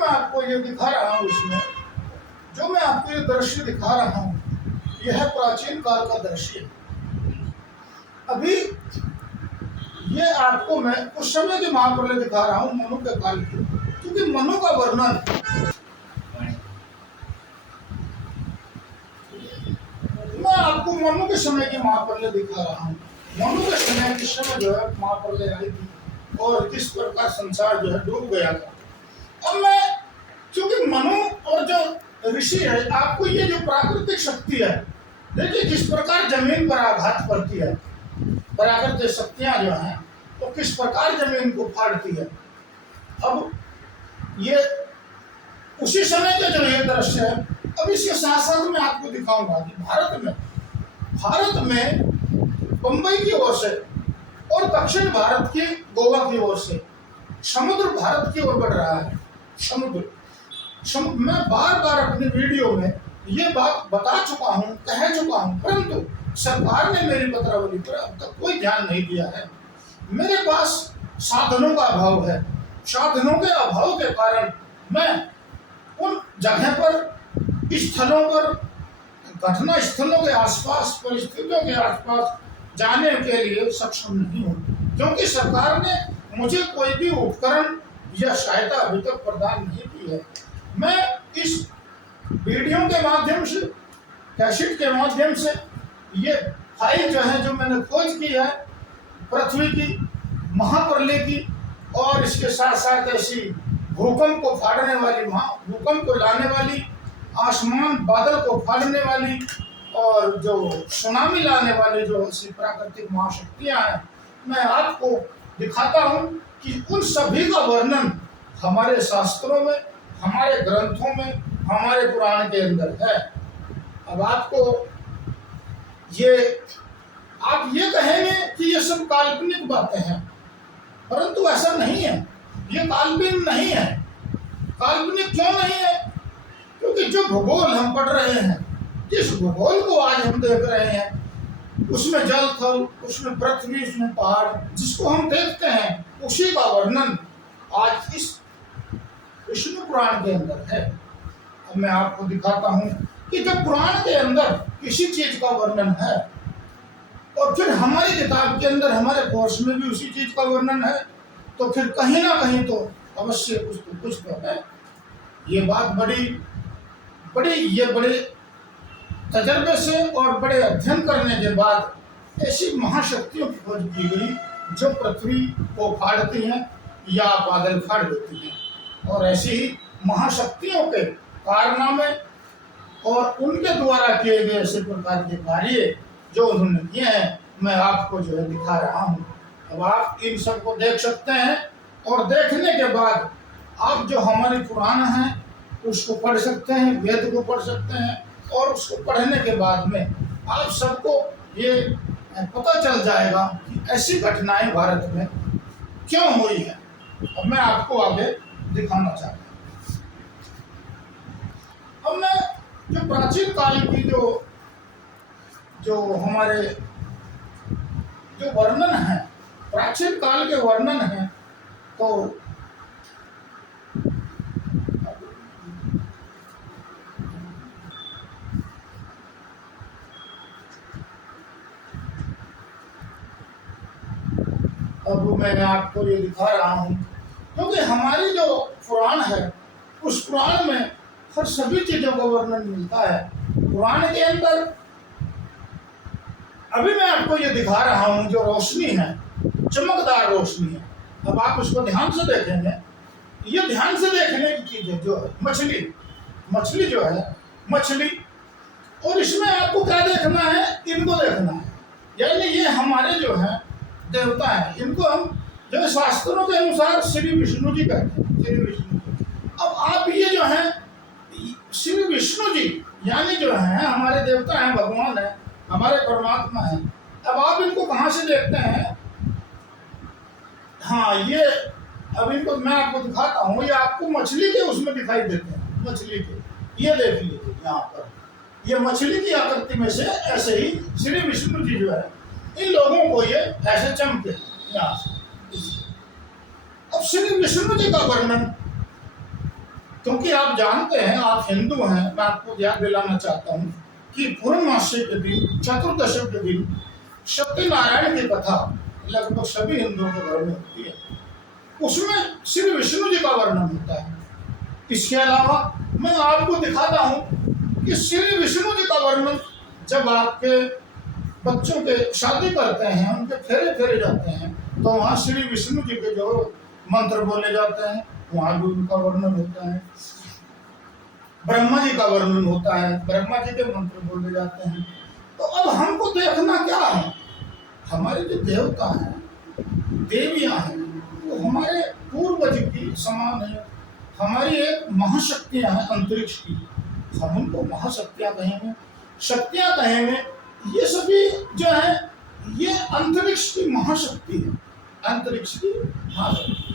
मैं आपको ये दिखा रहा हूँ, इसमें जो मैं आपको ये दृश्य दिखा रहा हूँ, यह है प्राचीन काल का दृश्य। अभी ये आपको मैं उस समय के महाप्रलय दिखा रहा हूँ, मनु के काल की, क्योंकि मनु का वर्णन मैं आपको मनु के समय की महाप्रलय दिखा रहा हूँ। मनु के समय किस समय जो है महाप्रलय आई थी और किस प्रकार संसार जो है डूब गया था। अब मैं क्योंकि मनु और जो ऋषि है, आपको ये जो प्राकृतिक शक्ति है, देखिए किस प्रकार जमीन पर आघात करती है, प्राकृतिक शक्तियां जो हैं तो किस प्रकार जमीन को फाड़ती है। अब ये उसी समय का जो ये दृश्य है। अब इसके साथ साथ मैं आपको दिखाऊंगा कि भारत में बंबई की ओर से और दक्षिण भारत की गोवा की ओर से समुद्र भारत की ओर बढ़ रहा है। समुद्र मैं बार बार अपनी वीडियो में ये बात बता चुका हूँ, कह चुका हूँ, परंतु सरकार ने मेरी पत्रावली पर अब तक कोई ध्यान नहीं दिया है। मेरे पास साधनों का अभाव है। साधनों के अभाव के कारण मैं उन जगह पर, स्थलों पर, घटना स्थलों के आसपास, परिस्थितियों के आसपास जाने के लिए सक्षम नहीं हूँ, क्योंकि सरकार ने मुझे कोई भी उपकरण या सहायता अभी तक प्रदान नहीं की है। मैं इस वीडियो के माध्यम से, कैसेट के माध्यम से, ये फाइल जो है, जो मैंने खोज की है पृथ्वी की, महाप्रलय की, और इसके साथ साथ ऐसी भूकंप को फाड़ने वाली, भूकंप को लाने वाली, आसमान बादल को फाड़ने वाली और जो सुनामी लाने वाली जो ऐसी प्राकृतिक महाशक्तियां हैं, मैं आपको दिखाता हूं कि उन सभी का वर्णन हमारे शास्त्रों में, हमारे ग्रंथों में, हमारे पुराण के अंदर है। अब आपको आप ये कहेंगे कि ये सब काल्पनिक बातें हैं, परंतु ऐसा नहीं है। ये काल्पनिक नहीं है। काल्पनिक क्यों नहीं है? क्योंकि जो भूगोल हम पढ़ रहे हैं, जिस भूगोल को आज हम देख रहे हैं, उसमें जल थल, उसमें पृथ्वी, उसमें पहाड़, जिसको हम देखते हैं, उसी का वर्णन आज इस विष्णु पुराण के अंदर है। अब मैं आपको दिखाता हूं कि जब पुराण के अंदर किसी चीज का वर्णन है और फिर हमारी किताब के अंदर, हमारे कोर्स में भी उसी चीज का वर्णन है, तो फिर कहीं ना कहीं तो अवश्य कुछ तो है। ये बात बड़े तजर्बे से और बड़े अध्ययन करने के बाद ऐसी महाशक्तियों की खोज की गई जो पृथ्वी को फाड़ती हैं या बादल फाड़ देती हैं। और ऐसी ही महाशक्तियों के कारनामे और उनके द्वारा किए गए ऐसे प्रकार के कार्य जो उन्होंने किए हैं, मैं आपको जो है दिखा रहा हूँ। अब आप इन सब को देख सकते हैं और देखने के बाद आप जो हमारे पुराण हैं उसको पढ़ सकते हैं, वेद को पढ़ सकते हैं, और उसको पढ़ने के बाद में आप सबको ये पता चल जाएगा कि ऐसी घटनाएं भारत में क्यों हुई है। अब मैं आपको आगे दिखाना चाहता हूँ। अब मैं जो प्राचीन काल की जो हमारे जो वर्णन है, प्राचीन काल के वर्णन है, तो अब मैं आपको ये दिखा रहा हूँ, क्योंकि हमारी जो पुराण है उस पुराण में हर सभी चीजों का वर्णन मिलता है। पुराण के अंदर अभी मैं आपको ये दिखा रहा हूँ जो रोशनी है, चमकदार रोशनी है। अब आप उसको ध्यान से देखेंगे, ये ध्यान से देखने की चीज है जो है मछली जो है मछली, और इसमें आपको क्या देखना है, इनको देखना है। यानी ये हमारे जो है देवता है, इनको हम जो शास्त्रों के अनुसार श्री विष्णु जी कहते हैं, श्री विष्णु जी। अब आप ये जो है श्री विष्णु जी यानी जो है हमारे देवता हैं, भगवान है, हमारे परमात्मा है। अब आप इनको कहाँ से देखते हैं? हाँ, ये अब इनको मैं आपको दिखाता हूँ। ये आपको मछली के उसमें दिखाई देते हैं, मछली के। ये देख लीजिए यहाँ पर, ये मछली की आकृति में से ऐसे ही श्री विष्णु जी जो है, इन लोगों को ये ऐसे चमके यहाँ से। अब श्री विष्णु जी का वर्णन क्योंकि आप जानते हैं, आप हिंदू हैं, मैं आपको याद दिलाना चाहता हूँ कि पूर्णमासी के दिन, चतुर्दशी के दिन सत्यनारायण की कथा लगभग सभी हिंदुओं के घर में होती है। उसमें श्री विष्णु जी का वर्णन होता है। इसके अलावा मैं आपको दिखाता हूँ कि श्री विष्णु जी का वर्णन जब आपके बच्चों के शादी करते हैं, उनके फेरे फेरे जाते हैं, तो वहाँ श्री विष्णु जी के जो मंत्र बोले जाते हैं, वहाँ भी उनका वर्णन होता है। ब्रह्मा जी का वर्णन होता है, ब्रह्मा जी के मंत्र बोले जाते हैं। तो अब हमको देखना क्या है, हमारे जो देवता हैं, देवियां हैं, वो हमारे पूर्वज की समान है, हमारी एक महाशक्तियां हैं अंतरिक्ष की, हम उनको महाशक्तियां कहेंगे, शक्तियां कहेंगे। ये सभी जो है ये अंतरिक्ष की महाशक्ति है, अंतरिक्ष की महाशक्ति।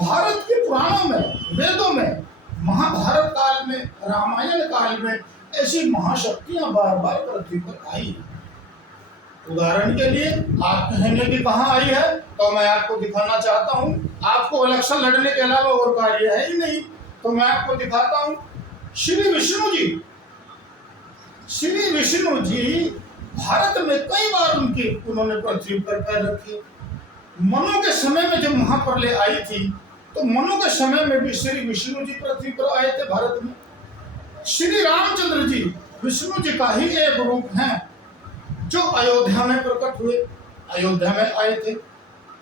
भारत के पुराणों में, वेदों में, महाभारत काल में, रामायण काल में ऐसी महाशक्तियां बार बार पृथ्वी पर आई हैं। उदाहरण के लिए आप कहेंगे कि कहाँ आई है, तो मैं आपको दिखाना चाहता हूँ। आपको इलेक्शन लड़ने के अलावा और कार्य है ही नहीं, तो मैं आपको दिखाता हूँ। श्री विष्णु जी, श्री विष्णु जी भारत में कई बार उन्होंने पृथ्वी पर पैर रखे। मनु के समय में जब महाप्रलय आई थी, तो मनु के समय में भी श्री विष्णु जी पृथ्वी पर आए थे भारत में। श्री रामचंद्र जी विष्णु जी का ही एक रूप है जो अयोध्या में प्रकट हुए, अयोध्या में आए थे।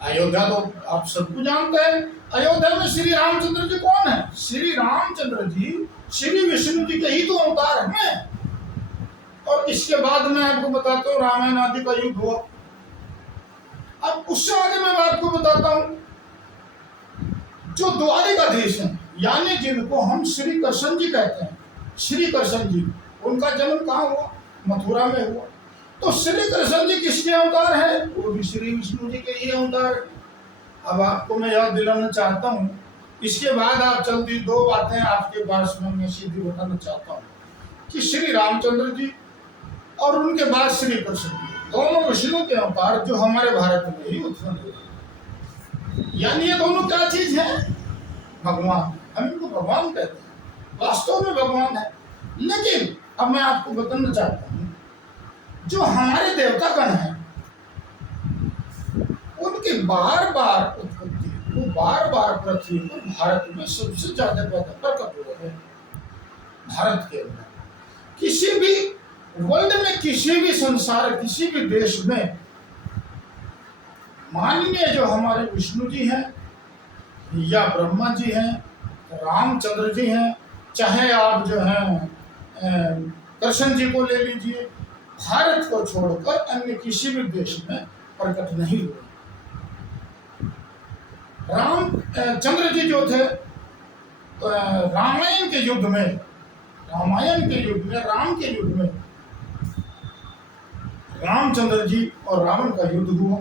अयोध्या तो आप सबको जानते हैं। अयोध्या में श्री रामचंद्र जी कौन है? श्री रामचंद्र जी श्री विष्णु जी के ही तो अवतार हैं। और इसके बाद मैं आपको बताता हूँ रामायण आदि का युग हुआ। अब उससे आगे मैं आपको बताता हूँ जो द्वारिकाधीश हैं, यानी जिनको हम श्री कृष्ण जी कहते हैं, श्री कृष्ण जी, उनका जन्म कहाँ हुआ? मथुरा में हुआ। तो श्री कृष्ण जी किसके अवतार है? वो भी श्री विष्णु जी के ही अवतार है। अब आपको मैं याद दिलाना चाहता हूँ। इसके बाद आप चलती दो बातें आपके पास में मैं सीधी बताना चाहता हूँ कि श्री रामचंद्र जी और उनके बाद श्री कृष्ण जी, दोनों विष्णु के अवतार जो हमारे भारत में ही उत्पन्न हुए। यानी ये दोनों क्या चीज है? भगवान। हम इनको भगवान कहते हैं, वास्तव में भगवान है। लेकिन अब मैं आपको बताना चाहता हूँ जो हमारे देवतागण हैं उनकी बार बार उत्पत्ति, वो बार बार पृथ्वी पर भारत में सबसे ज्यादा प्रकट हुए हैं। भारत के अंदर किसी भी वर्ल्ड में, किसी भी संसार, किसी भी देश में माननीय जो हमारे विष्णु जी हैं या ब्रह्मा जी हैं, रामचंद्र जी हैं, चाहे आप जो हैं कृष्ण जी को ले लीजिए, भारत को छोड़कर अन्य किसी भी देश में प्रकट नहीं हुए। रामचंद्र जी जो थे रामायण के युद्ध में, राम के युद्ध में रामचंद्र जी और रावण का युद्ध हुआ,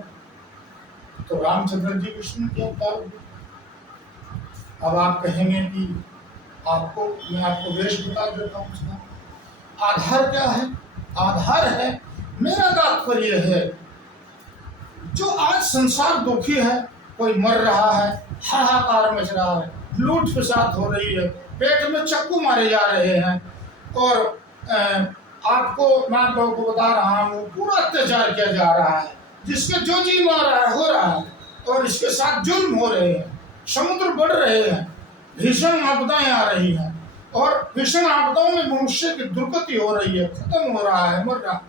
तो रामचंद्र जी विष्णु के अवतार हुए। अब आप कहेंगे कि मैं आपको वेश बता देता हूँ, उसका आधार क्या है? आधार है, मेरा तात्पर्य है जो आज संसार दुखी है, कोई मर रहा है, हाहाकार मच रहा है, लूट फिसाद हो रही है, पेट में चाकू मारे जा रहे हैं, और आपको मैं आप लोगों को बता रहा हूँ पूरा अत्याचार किया जा रहा है, जिसके जो जी मार रहा है हो रहा है, और इसके साथ जुल्म हो रहे हैं, समुद्र बढ़ रहे हैं, भीषण आपदाएं आ रही हैं, और भीषण आपदाओं में मनुष्य की दुर्गति हो रही है, खत्म हो रहा है, मर रहा।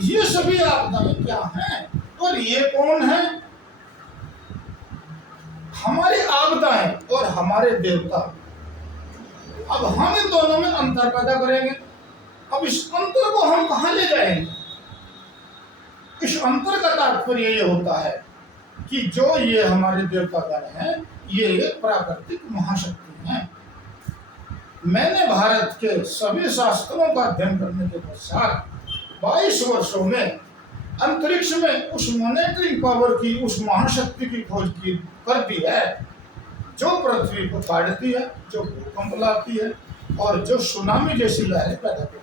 ये सभी आपदाएं क्या हैं? और ये कौन है? हमारी आपदाएं और हमारे देवता। अब हम इन दोनों में अंतर पैदा करेंगे। अब इस अंतर को हम कहां ले जाएंगे? इस अंतर का तात्पर्य ये होता है कि जो ये हमारे देवतागण हैं, ये एक प्राकृतिक महाशक्ति हैं। मैंने भारत के सभी शास्त्रों का अध्ययन करने के पश्चात 22 वर्षों में अंतरिक्ष में उस मॉनिटरिंग पावर की, उस महाशक्ति की खोज कर दी है जो पृथ्वी को काटती है, जो भूकंप लाती है और जो सुनामी जैसी लहरें पैदा करती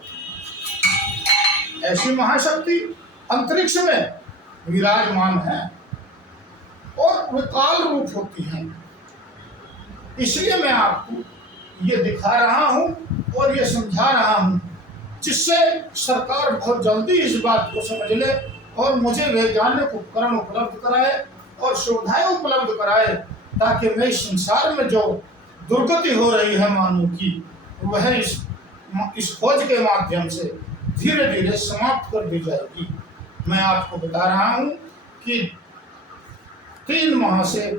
है। ऐसी महाशक्ति अंतरिक्ष में विराजमान है और वे काल रूप होती हैं। इसलिए मैं आपको ये दिखा रहा हूँ और ये समझा रहा हूँ, जिससे सरकार बहुत जल्दी इस बात को समझ ले और मुझे वैज्ञानिक उपकरण उपलब्ध कराए और सुविधाएं उपलब्ध कराए, ताकि मैं इस संसार में जो दुर्गति हो रही है मानव की, वह इस खोज के माध्यम से धीरे धीरे समाप्त कर दी जाएगी। मैं आपको बता रहा हूँ कि 3 माह से